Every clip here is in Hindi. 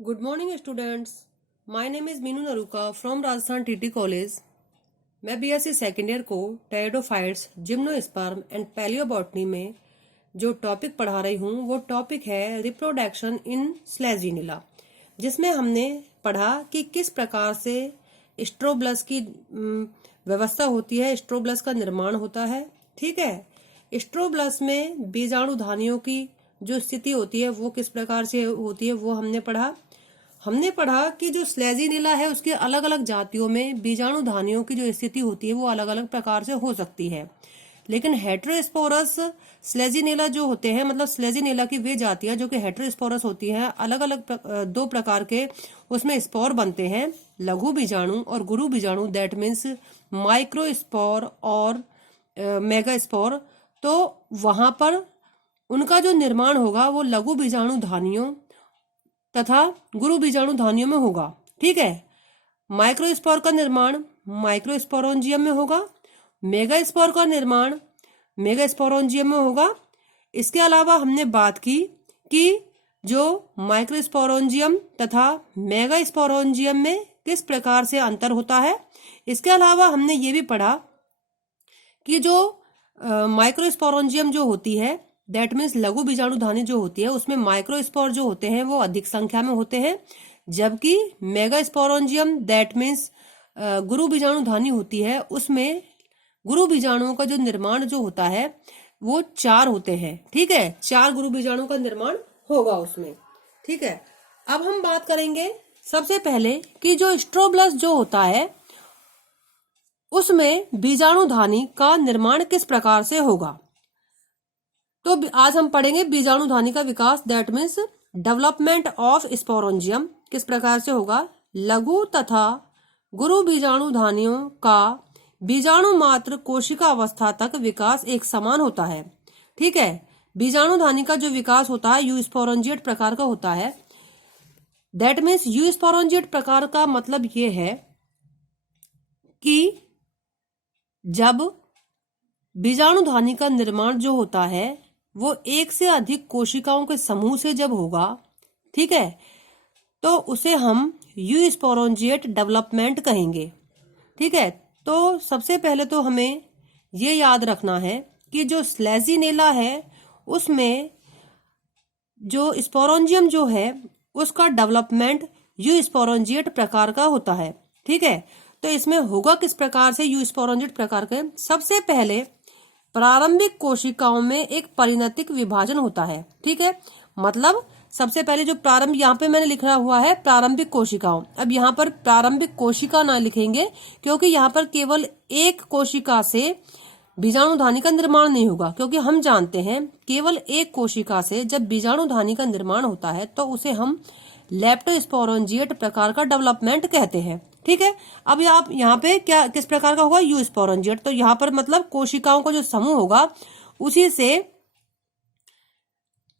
Good morning students. My name is Meenu Naruka from Rajasthan TT College. मैं बीएससी सेकेंड ईयर को टेरिडोफाइट्स, जिम्नोस्पर्म एंड पैलियोबॉटनी में जो टॉपिक पढ़ा रही हूँ वो टॉपिक है रिप्रोडक्शन इन स्लेजिनिला, जिसमें हमने पढ़ा कि किस प्रकार से स्ट्रोब्लस की व्यवस्था होती है, स्ट्रोब्लस का निर्माण होता है। ठीक है, स्ट्रोब्लस में बीजाणुधानियों की जो स्थिति होती है वो किस प्रकार से होती है वो हमने पढ़ा कि जो स्लेजिनिला है उसकी अलग अलग जातियों में बीजाणुधानियों की जो स्थिति होती है वो अलग अलग प्रकार से हो सकती है। लेकिन हेटेरोस्पोरस स्लेजिनिला जो होते हैं, मतलब स्लेजिनिला की वे जातियां जो कि हेटेरोस्पोरस होती हैं, अलग अलग दो प्रकार के उसमें स्पोर बनते हैं, लघु बीजाणु और गुरु बीजाणु। दैट मीन्स माइक्रोस्पोर और मेगा स्पोर। तो वहां पर उनका जो निर्माण होगा वो लघु बीजाणु धानियों तथा गुरु बीजाणु धानियों में होगा। ठीक है, माइक्रोस्पोर का निर्माण माइक्रोस्पोरोंजियम में होगा, मेगा स्पोर का निर्माण मेगा स्पोरोंजियम में होगा। इसके अलावा हमने बात की कि जो माइक्रोस्पोरोंजियम तथा मेगा स्पोरोंजियम में किस प्रकार से अंतर होता है। इसके अलावा हमने ये भी पढ़ा कि जो माइक्रोस्पोरोंजियम जो होती है, दैट मीन्स लघु बीजाणुधानी जो होती है, उसमें माइक्रोस्पोर जो होते हैं वो अधिक संख्या में होते हैं, जबकि मेगा स्पोरोंजियम दैट मीन्स गुरु बीजाणुधानी होती है, उसमें गुरु बीजाणुओं का जो निर्माण जो होता है वो 4 होते हैं। ठीक है, 4 गुरु बीजाणुओं का निर्माण होगा उसमें। ठीक है, अब हम बात करेंगे सबसे पहले कि जो स्ट्रोब्लस जो होता है उसमें बीजाणुधानी का निर्माण किस प्रकार से होगा। तो आज हम पढ़ेंगे बीजाणुधानी का विकास, दैट मीन्स डेवलपमेंट ऑफ स्पोरोंजियम किस प्रकार से होगा। लघु तथा गुरु बीजाणुधानियों का बीजाणु मात्र कोशिका अवस्था तक विकास एक समान होता है। ठीक है, बीजाणुधानी का जो विकास होता है यूस्पोरोंजिएट प्रकार का होता है। दैट मीन्स यूस्पोरोंजिएट प्रकार का मतलब ये है कि जब बीजाणुधानी का निर्माण जो होता है वो एक से अधिक कोशिकाओं के समूह से जब होगा, ठीक है, तो उसे हम यूस्पोरोंजिएट डेवलपमेंट कहेंगे। ठीक है, तो सबसे पहले तो हमें ये याद रखना है कि जो स्लेजिनेला है उसमें जो स्पोरोंजियम जो है उसका डेवलपमेंट यूस्पोरोंजिएट प्रकार का होता है। ठीक है, तो इसमें होगा किस प्रकार से यूस्पोरोंजिएट प्रकार के। सबसे पहले प्रारंभिक कोशिकाओं में एक परिणतिक विभाजन होता है। ठीक है, मतलब सबसे पहले जो प्रारंभ, यहाँ पे मैंने लिखा हुआ है प्रारंभिक कोशिकाओं, अब यहाँ पर प्रारंभिक कोशिका ना लिखेंगे क्योंकि यहाँ पर केवल एक कोशिका से बीजाणुधानी का निर्माण नहीं होगा, क्योंकि हम जानते हैं केवल एक कोशिका से जब बीजाणुधानी का निर्माण होता है तो उसे हम लेप्टोस्पोरोंजिएट प्रकार का डेवलपमेंट कहते हैं। ठीक है, अब आप यहाँ पे क्या किस प्रकार का होगा, यूस्पोरोंजिएट। तो यहाँ पर मतलब कोशिकाओं का जो समूह होगा उसी से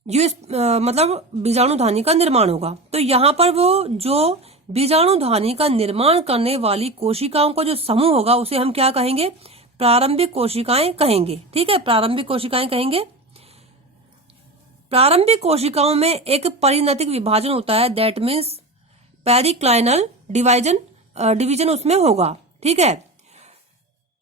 मतलब बीजाणुधानी का निर्माण होगा। तो यहाँ पर वो जो बीजाणुधानी का निर्माण करने वाली कोशिकाओं का जो समूह होगा उसे हम क्या कहेंगे, प्रारंभिक कोशिकाएं कहेंगे। ठीक है, प्रारंभिक कोशिकाएं कहेंगे। प्रारंभिक कोशिकाओं में एक परिणतिक विभाजन होता है, दैट मीन्स पेरिक्लाइनल डिवीजन उसमें होगा। ठीक है,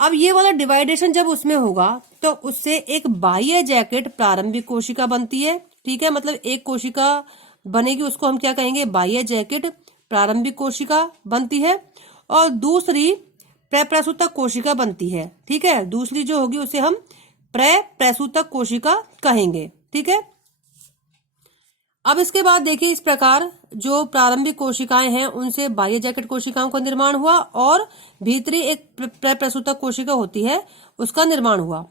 अब ये वाला डिवाइडेशन जब उसमें होगा तो उससे एक बाह्य जैकेट प्रारंभिक कोशिका बनती है। ठीक है, मतलब एक कोशिका बनेगी उसको हम क्या कहेंगे, बाह्य जैकेट प्रारंभिक कोशिका बनती है, और दूसरी प्रसूतक कोशिका बनती है। ठीक है, दूसरी जो होगी उसे हम प्रसूतक कोशिका कहेंगे। ठीक है, अब इसके बाद देखिए इस प्रकार जो प्रारंभिक कोशिकाएं हैं उनसे बाह्य जैकेट कोशिकाओं का निर्माण हुआ और भीतरी एक प्रसूतक कोशिका होती है उसका निर्माण हुआ।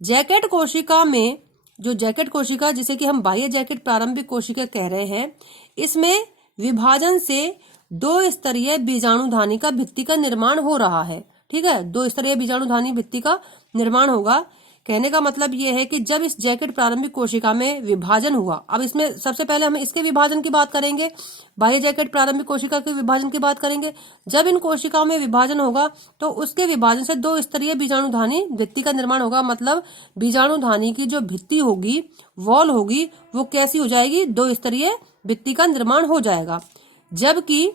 जैकेट कोशिका में जो जैकेट कोशिका जिसे कि हम बाह्य जैकेट प्रारंभिक कोशिका कह रहे हैं, इसमें विभाजन से 2 स्तरीय बीजाणुधानी का भित्ति का निर्माण हो रहा है। ठीक है, 2 स्तरीय बीजाणुधानी भित्ति का निर्माण होगा। कहने का मतलब ये है कि जब इस जैकेट प्रारंभिक कोशिका में विभाजन हुआ, अब इसमें सबसे पहले हम इसके विभाजन की बात करेंगे, बाह्य जैकेट प्रारंभिक कोशिका के विभाजन की बात करेंगे। जब इन कोशिकाओं में विभाजन होगा तो उसके विभाजन से 2 स्तरीय बीजाणुधानी भित्ति का निर्माण होगा। मतलब बीजाणुधानी की जो भित्ति होगी, वॉल होगी, वो कैसी हो जाएगी, 2 स्तरीय भित्ति का निर्माण हो जाएगा। जबकि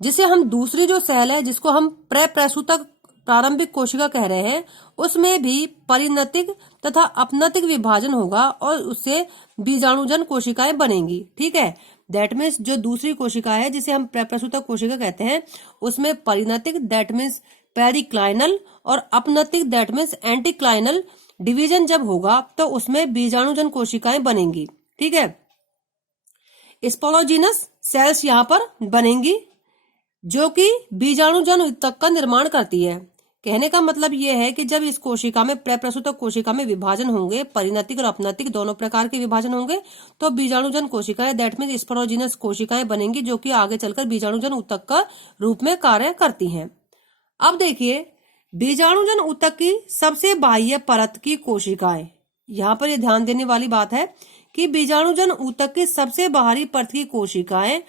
जिसे हम दूसरी जो सेल है, जिसको हम प्रसूतक प्रारंभिक कोशिका कह रहे हैं, उसमें भी परिणतिक तथा अपनतिक विभाजन होगा और उससे बीजाणुजन कोशिकाएं बनेंगी। ठीक है, दैट मीन्स जो दूसरी कोशिका है जिसे हम प्रसूतक कोशिका कहते हैं, उसमें परिणतिक दैट मीन्स पेरिक्लाइनल और अपनतिक दैट मीन्स एंटीक्लाइनल डिवीजन जब होगा तो उसमें बीजाणुजन कोशिकाएं बनेंगी। ठीक है, स्पोरोजिनस सेल्स यहाँ पर बनेंगी जो कि बीजाणुजन ऊतक का निर्माण करती है। कहने का मतलब यह है कि जब इस कोशिका में प्रसूतक कोशिका में विभाजन होंगे, परिणतिक और अपनतिक दोनों प्रकार के विभाजन होंगे, तो बीजाणुजन कोशिकाएं दैट मीन स्पोरोजिनस कोशिकाएं बनेंगी जो कि आगे चलकर बीजाणुजन ऊतक का रूप में कार्य करती हैं। अब देखिए, बीजाणुजन ऊतक की सबसे बाह्य परत की कोशिकाएं, यहाँ पर यह ध्यान देने वाली बात है कि बीजाणुजन ऊतक की सबसे बाहरी परत की कोशिकाएं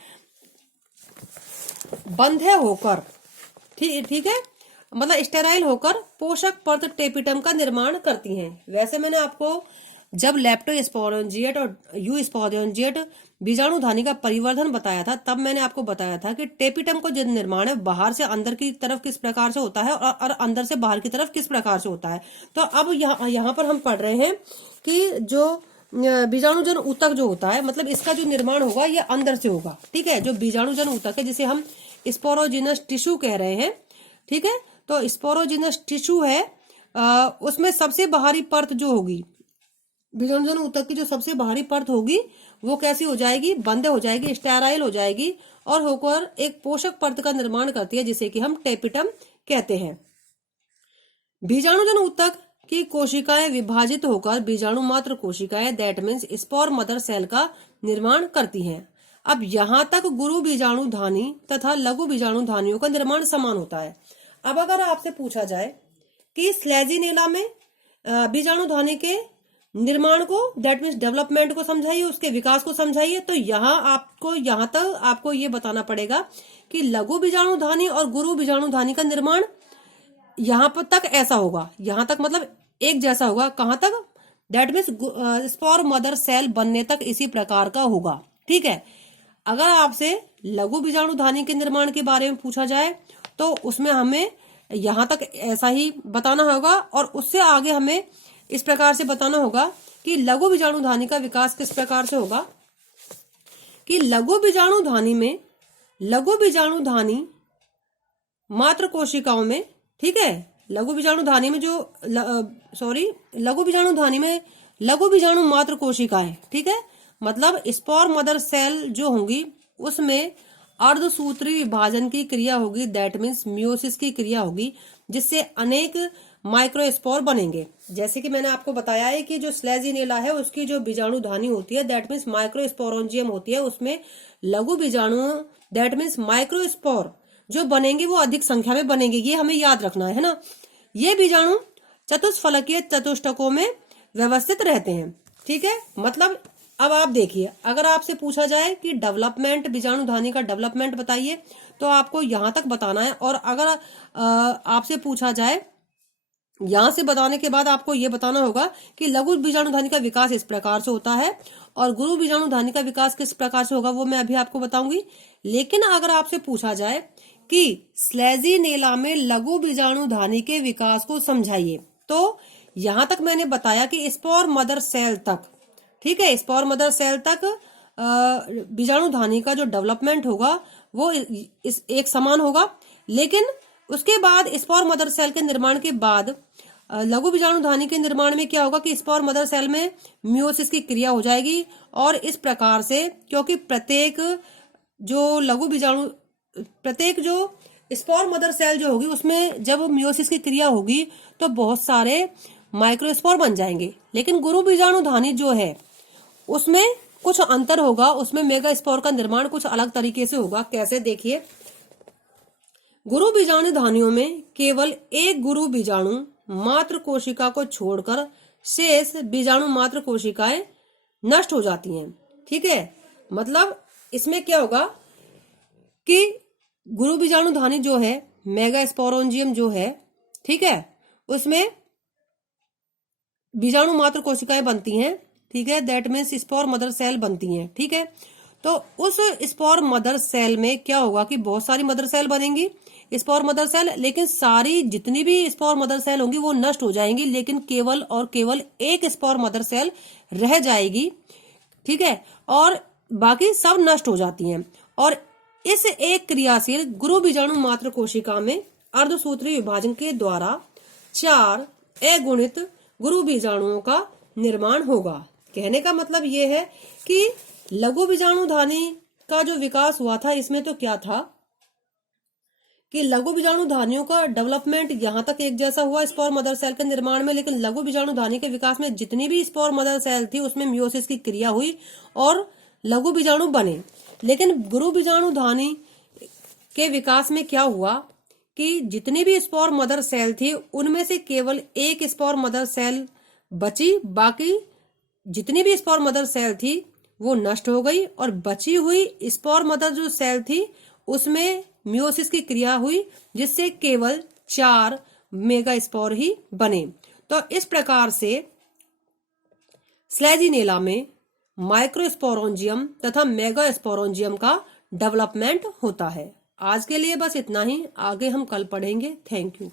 बंधे होकर, ठीक है, मतलब स्टेराइल होकर पोषक परत टेपिटम का निर्माण करती हैं। वैसे मैंने आपको जब लेप्टोस्पोरेंजिएट और यूस्पोरेंजिएट बीजाणुधानी का परिवर्धन बताया था, तब मैंने आपको बताया था कि टेपिटम को जो निर्माण है बाहर से अंदर की तरफ किस प्रकार से होता है और अंदर से बाहर की तरफ किस प्रकार से होता है। तो अब यहाँ पर हम पढ़ रहे हैं कि जो बीजाणुजन ऊतक जो होता है, मतलब इसका जो निर्माण होगा ये अंदर से होगा। ठीक है, जो बीजाणुजन ऊतक है जिसे हम स्पोरोजिनस टिश्यू कह रहे हैं, ठीक है, तो स्पोरोजिनस टिश्यू है, उसमें सबसे बाहरी परत जो होगी, बीजाणुजन ऊतक की जो सबसे बाहरी परत होगी वो कैसी हो जाएगी, बंद हो जाएगी, स्टेराइल हो जाएगी और होकर एक पोषक परत का निर्माण करती है जिसे कि हम टेपिटम कहते हैं। बीजाणुजन ऊतक की कोशिकाएं विभाजित होकर बीजाणु मात्र कोशिकाएं that means spore mother cell का निर्माण करती हैं। अब यहाँ तक गुरु बीजाणुधानी तथा लघु बीजाणुधानियों का निर्माण समान होता है। अब अगर आपसे पूछा जाए कि स्लेजिनेला में बीजाणुधानी के निर्माण को दैट मीन्स डेवलपमेंट को समझाइए, उसके विकास को समझाइए, तो यहाँ तक आपको ये बताना पड़ेगा कि लघु बीजाणुधानी और गुरु बीजाणुधानी का निर्माण यहाँ पर तक ऐसा होगा, यहाँ तक मतलब एक जैसा होगा। कहाँ तक, that means spore mother cell बनने तक इसी प्रकार का होगा। ठीक है, अगर आपसे लघु बीजाणुधानी के निर्माण के बारे में पूछा जाए तो उसमें हमें यहाँ तक ऐसा ही बताना होगा और उससे आगे हमें इस प्रकार से बताना होगा कि लघु बीजाणुधानी का विकास किस प्रकार से होगा, कि लघु बीजाणुधानी मात्र कोशिकाओं में, ठीक है, लघु बीजाणुधानी में लघु बीजाणु मात्र कोशिकाएं, ठीक है, मतलब स्पोर मदर सेल जो होंगी उसमें अर्धसूत्री विभाजन की क्रिया होगी, दैट मीन्स मियोसिस की क्रिया होगी, जिससे अनेक माइक्रोस्पोर बनेंगे। जैसे कि मैंने आपको बताया है कि जो स्लेजिनेला है उसकी जो बीजाणुधानी होती है दैट मीन्स माइक्रोस्पोरेंजियम होती है, उसमें लघु बीजाणु दैट मीन्स माइक्रोस्पोर जो बनेंगे वो अधिक संख्या में बनेंगे, ये हमें याद रखना है ना। ये बीजाणु चतुष्फलकीय चतुष्टकों में व्यवस्थित रहते हैं। ठीक है, मतलब अब आप देखिए, अगर आपसे पूछा जाए कि डेवलपमेंट, बीजाणुधानी का डेवलपमेंट बताइए, तो आपको यहाँ तक बताना है। और अगर आपसे पूछा जाए, यहाँ से बताने के बाद आपको ये बताना होगा कि लघु बीजाणुधानी का विकास इस प्रकार से होता है और गुरु बीजाणुधानी का विकास किस प्रकार से होगा वो मैं अभी आपको बताऊंगी। लेकिन अगर आपसे पूछा जाए कि स्लेजिनेला में लघु बीजाणुधानी के विकास को समझाइए, तो यहाँ तक मैंने बताया कि स्पोर मदर सेल तक, ठीक है, स्पोर मदर सेल तक बीजाणुधानी का जो डेवलपमेंट होगा वो इस एक समान होगा। लेकिन उसके बाद स्पोर मदर सेल के निर्माण के बाद लघु बीजाणुधानी के निर्माण में क्या होगा कि स्पोर मदर सेल में मियोसिस की क्रिया हो जाएगी। और इस प्रकार से, क्योंकि प्रत्येक जो स्पोर मदर सेल जो होगी उसमें जब मियोसिस की क्रिया होगी तो बहुत सारे माइक्रोस्पोर बन जाएंगे। लेकिन गुरु बीजाणुधानी जो है उसमें कुछ अंतर होगा, उसमें मेगा स्पोर का निर्माण कुछ अलग तरीके से होगा। कैसे, देखिए, गुरु बीजाणुधानियों में केवल एक गुरु बीजाणु मात्र कोशिका को छोड़कर शेष बीजाणु मात्र कोशिकाएं नष्ट हो जाती हैं। ठीक है, मतलब इसमें क्या होगा कि गुरु बीजाणुधानी जो है, मेगा स्पोरोंजियम जो है, ठीक है, उसमें बीजाणु मात्र कोशिकाएं बनती हैं। ठीक है, that means spore mother cell बनती हैं। ठीक है, तो उस स्पोर मदर सेल में क्या होगा कि बहुत सारी मदर सेल बनेंगी, स्पोर मदर सेल, लेकिन सारी जितनी भी स्पोर मदर सेल होंगी वो नष्ट हो जाएंगी, लेकिन केवल और केवल एक स्पोर मदर सेल रह जाएगी, ठीक है, और बाकी सब नष्ट हो जाती हैं। और इस एक क्रियाशील गुरु बीजाणु मात्र कोशिका में अर्धसूत्री विभाजन के द्वारा 4 अगुणित गुरु बीजाणुओं का निर्माण होगा। कहने का मतलब ये है कि लघु बीजाणुधानी का जो विकास हुआ था, इसमें तो क्या था कि लघु बीजाणुधानियों का डेवलपमेंट यहाँ तक एक जैसा हुआ स्पोर मदर सेल के निर्माण में, लेकिन लघु बीजाणुधानी के विकास में जितनी भी स्पोर मदर सेल थी उसमें मियोसिस की क्रिया हुई और लघु बीजाणु बने। लेकिन गुरु बीजाणुधानी के विकास में क्या हुआ कि जितनी भी स्पोर मदर सेल थी उनमें से केवल एक स्पोर मदर सेल बची, बाकी जितनी भी स्पोर मदर सेल थी वो नष्ट हो गई, और बची हुई स्पोर मदर जो सेल थी उसमें मियोसिस की क्रिया हुई, जिससे केवल 4 मेगा स्पोर ही बने। तो इस प्रकार से स्लेजिनेला में माइक्रोस्पोरोंजियम तथा मेगा स्पोरोंजियम का डेवलपमेंट होता है। आज के लिए बस इतना ही, आगे हम कल पढ़ेंगे। Thank you.